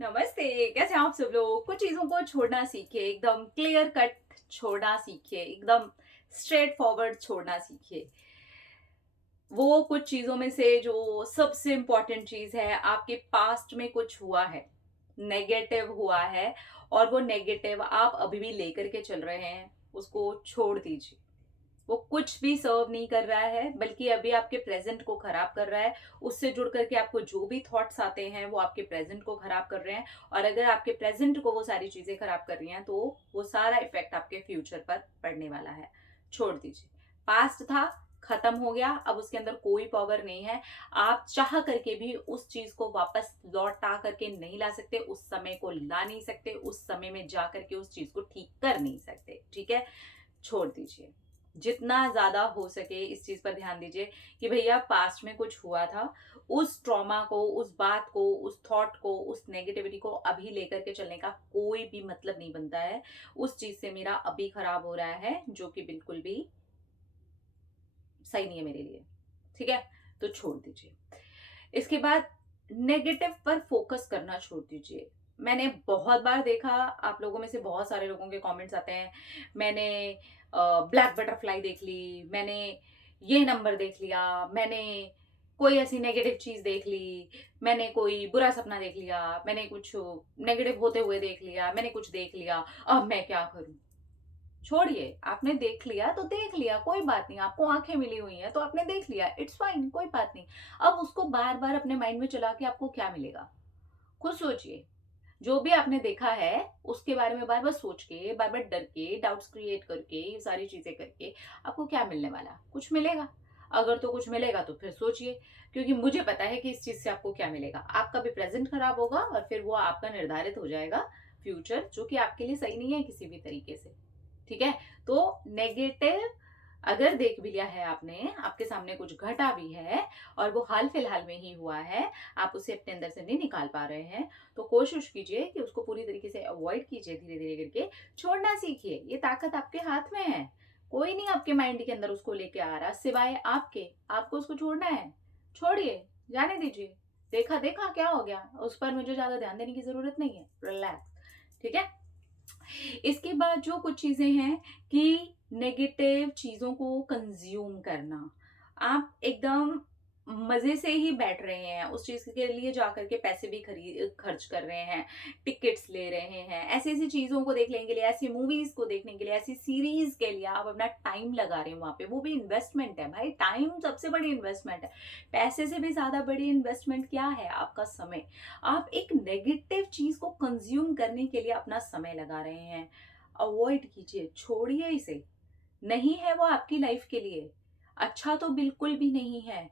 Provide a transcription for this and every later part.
नमस्ते। कैसे हैं आप सब लोग? कुछ चीजों को छोड़ना सीखिए, एकदम क्लियर कट छोड़ना सीखिए, एकदम स्ट्रेट फॉरवर्ड छोड़ना सीखिए। वो कुछ चीजों में से जो सबसे इम्पोर्टेंट चीज है, आपके पास्ट में कुछ हुआ है, नेगेटिव हुआ है, और वो नेगेटिव आप अभी भी लेकर के चल रहे हैं, उसको छोड़ दीजिए। वो कुछ भी सर्व नहीं कर रहा है, बल्कि अभी आपके प्रेजेंट को खराब कर रहा है। उससे जुड़ करके आपको जो भी थॉट्स आते हैं वो आपके प्रेजेंट को खराब कर रहे हैं, और अगर आपके प्रेजेंट को वो सारी चीजें खराब कर रही हैं तो वो सारा इफेक्ट आपके फ्यूचर पर पड़ने वाला है। छोड़ दीजिए। पास्ट था, खत्म हो गया, अब उसके अंदर कोई पावर नहीं है। आप चाह करके भी उस चीज को वापस लौटा करके नहीं ला सकते, उस समय को ला नहीं सकते, उस समय में जा करके उस चीज को ठीक कर नहीं सकते। ठीक है, छोड़ दीजिए। जितना ज्यादा हो सके इस चीज पर ध्यान दीजिए कि भैया पास्ट में कुछ हुआ था, उस ट्रॉमा को, उस बात को, उस थॉट को, उस नेगेटिविटी को अभी लेकर के चलने का कोई भी मतलब नहीं बनता है। उस चीज से मेरा अभी खराब हो रहा है, जो कि बिल्कुल भी सही नहीं है मेरे लिए। ठीक है, तो छोड़ दीजिए। इसके बाद नेगेटिव पर फोकस करना छोड़ दीजिए। मैंने बहुत बार देखा, आप लोगों में से बहुत सारे लोगों के कमेंट्स आते हैं, मैंने ब्लैक बटरफ्लाई देख ली, मैंने ये नंबर देख लिया, मैंने कोई ऐसी नेगेटिव चीज देख ली, मैंने कोई बुरा सपना देख लिया, मैंने कुछ नेगेटिव होते हुए देख लिया, मैंने कुछ देख लिया, अब मैं क्या करूं? छोड़िए, आपने देख लिया तो देख लिया, कोई बात नहीं। आपको आंखें मिली हुई हैं तो आपने देख लिया, इट्स फाइन, कोई बात नहीं। अब उसको बार बार अपने माइंड में चला के आपको क्या मिलेगा? खुद सोचिए। जो भी आपने देखा है उसके बारे में बार बार सोच के, बार बार डर के, डाउट्स क्रिएट करके, ये सारी चीजें करके आपको क्या मिलने वाला? कुछ मिलेगा? अगर तो कुछ मिलेगा तो फिर सोचिए, क्योंकि मुझे पता है कि इस चीज से आपको क्या मिलेगा। आपका भी प्रेजेंट खराब होगा और फिर वो आपका निर्धारित हो जाएगा फ्यूचर, जो कि आपके लिए सही नहीं है किसी भी तरीके से। ठीक है, तो नेगेटिव अगर देख भी लिया है आपने, आपके सामने कुछ घटा भी है और वो हाल फिलहाल में ही हुआ है, आप उसे अपने अंदर से नहीं निकाल पा रहे हैं, तो कोशिश कीजिए कि उसको पूरी तरीके से अवॉइड कीजिए, धीरे धीरे करके छोड़ना सीखिए। ये ताकत आपके हाथ में है। कोई नहीं आपके माइंड के अंदर उसको लेके आ रहा सिवाय आपके। आपको उसको छोड़ना है। छोड़िए, जाने दीजिए। देखा देखा क्या हो गया, उस पर मुझे ज्यादा ध्यान देने की जरूरत नहीं है, रिलैक्स। ठीक है, इसके बाद जो कुछ चीजें हैं कि नेगेटिव चीजों को कंज्यूम करना, आप एकदम मजे से ही बैठ रहे हैं, उस चीज के लिए जाकर के पैसे भी खरीद खर्च कर रहे हैं, टिकट्स ले रहे हैं, ऐसी ऐसी चीजों को देखने के लिए, ऐसी मूवीज को देखने के लिए, ऐसी सीरीज के लिए आप अपना टाइम लगा रहे हैं वहां पे। वो भी इन्वेस्टमेंट है भाई, टाइम सबसे बड़ी इन्वेस्टमेंट है। पैसे से भी ज्यादा बड़ी इन्वेस्टमेंट क्या है? आपका समय। आप एक नेगेटिव चीज को कंज्यूम करने के लिए अपना समय लगा रहे हैं। अवॉइड कीजिए, छोड़िए इसे। नहीं है वो आपकी लाइफ के लिए, अच्छा तो बिल्कुल भी नहीं है।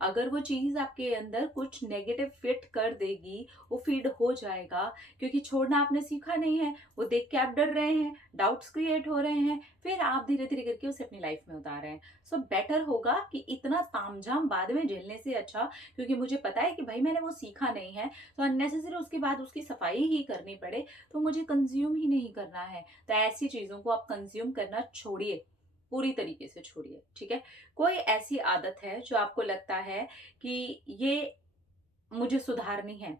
अगर वो चीज आपके अंदर कुछ नेगेटिव फिट कर देगी, वो फीड हो जाएगा, क्योंकि छोड़ना आपने सीखा नहीं है। वो देख के आप डर रहे हैं, डाउट्स क्रिएट हो रहे हैं, फिर आप धीरे धीरे करके उसे अपनी लाइफ में उतार रहे हैं। सो बेटर होगा कि इतना तामझाम बाद में झेलने से अच्छा, क्योंकि मुझे पता है कि भाई मैंने वो सीखा नहीं है, तो अननेसेसरी उसके बाद उसकी सफाई ही करनी पड़े, तो मुझे कंज्यूम ही नहीं करना है। तो ऐसी चीजों को आप कंज्यूम करना छोड़िए, पूरी तरीके से छोड़िए। ठीक है, कोई ऐसी आदत है जो आपको लगता है कि ये मुझे सुधारनी है,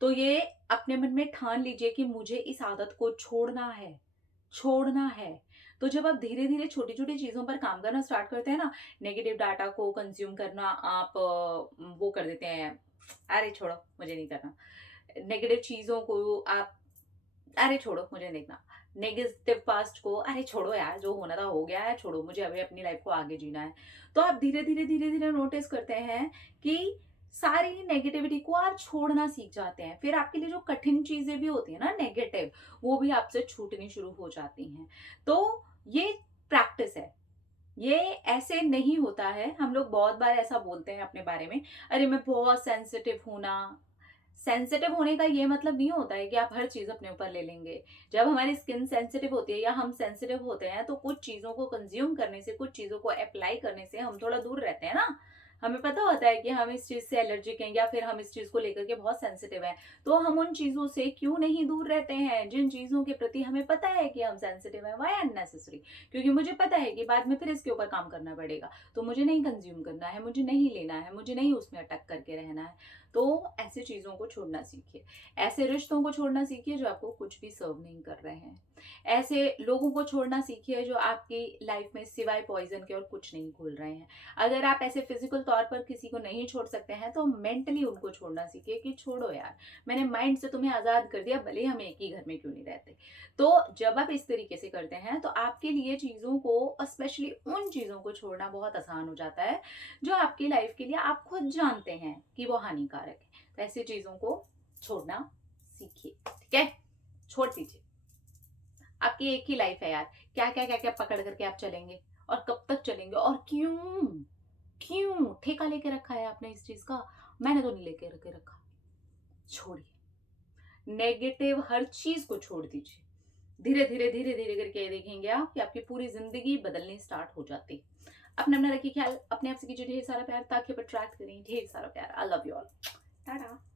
तो ये अपने मन में ठान लीजिए कि मुझे इस आदत को छोड़ना है, छोड़ना है। तो जब आप धीरे धीरे छोटी छोटी चीजों पर काम करना स्टार्ट करते हैं ना, नेगेटिव डाटा को कंज्यूम करना आप वो कर देते हैं, अरे छोड़ो मुझे नहीं करना। नेगेटिव चीजों को आप, अरे छोड़ो मुझे देखना। नेगेटिव पास्ट को, अरे छोड़ो यार, जो होना था हो गया है, छोड़ो, मुझे अभी अपनी लाइफ को आगे जीना है। तो आप धीरे धीरे नोटिस करते हैं कि सारी नेगेटिविटी को आप छोड़ना सीख जाते हैं। फिर आपके लिए जो कठिन चीजें भी होती है ना नेगेटिव, वो भी आपसे छूटनी शुरू हो जाती हैं। तो ये प्रैक्टिस है। ये ऐसे नहीं होता है। हम लोग बहुत बार ऐसा बोलते हैं अपने बारे में, अरे मैं बहुत सेंसिटिव हूं ना। सेंसिटिव होने का ये मतलब नहीं होता है कि आप हर चीज अपने ऊपर ले लेंगे। जब हमारी स्किन सेंसिटिव होती है या हम सेंसिटिव होते हैं, तो कुछ चीजों को कंज्यूम करने से, कुछ चीजों को अप्लाई करने से हम थोड़ा दूर रहते हैं ना। हमें पता होता है कि हम इस चीज से एलर्जिक हैं, या फिर हम इस चीज को लेकर के बहुत सेंसिटिव हैं। तो हम उन चीजों से क्यों नहीं दूर रहते हैं जिन चीजों के प्रति हमें पता है कि हम सेंसिटिव हैं? Why unnecessary? क्योंकि मुझे पता है कि बाद में फिर इसके ऊपर काम करना पड़ेगा, तो मुझे नहीं कंज्यूम करना है, मुझे नहीं लेना है, मुझे नहीं उसमें अटक करके रहना है। तो ऐसी चीज़ों को छोड़ना सीखिए। ऐसे रिश्तों को छोड़ना सीखिए जो आपको कुछ भी सर्व नहीं कर रहे हैं। ऐसे लोगों को छोड़ना सीखिए जो आपकी लाइफ में सिवाय पॉइज़न के और कुछ नहीं घोल रहे हैं। अगर आप ऐसे फिज़िकल तौर पर किसी को नहीं छोड़ सकते हैं तो मेंटली उनको छोड़ना सीखिए कि छोड़ो यार, मैंने माइंड से तुम्हें आज़ाद कर दिया, भले ही हम एक ही घर में क्यों नहीं रहते। तो जब आप इस तरीके से करते हैं तो आपके लिए चीज़ों को, स्पेशली उन चीज़ों को छोड़ना बहुत आसान हो जाता है जो आपकी लाइफ के लिए आप खुद जानते हैं कि वो हानिकारक है। तो ऐसी चीज़ों को छोड़ना सीखिए, ठीक है? छोड़ दीजिए। आपकी एक ही लाइफ है यार, क्या-क्या पकड़ करके आप चलेंगे और कब तक चलेंगे और क्यों? क्यों? ठेका लेके रखा है आपने इस चीज़ का? मैंने तो नहीं लेके के रखा। छोड़िए। नेगेटिव हर चीज़ को छोड़ दीजिए। धीरे-धीरे, धीरे-धीरे करके ये देखेंगे आप कि आपकी पूरी ज़िंदगी बदलनी स्टार्ट हो जाती। अपना-अपना रखिए ख्याल, अपने आप से कीजिए ढेर सारा प्यार, ताकि आप अट्रैक्ट करें ढेर सारा प्यार। I love you all. Tata.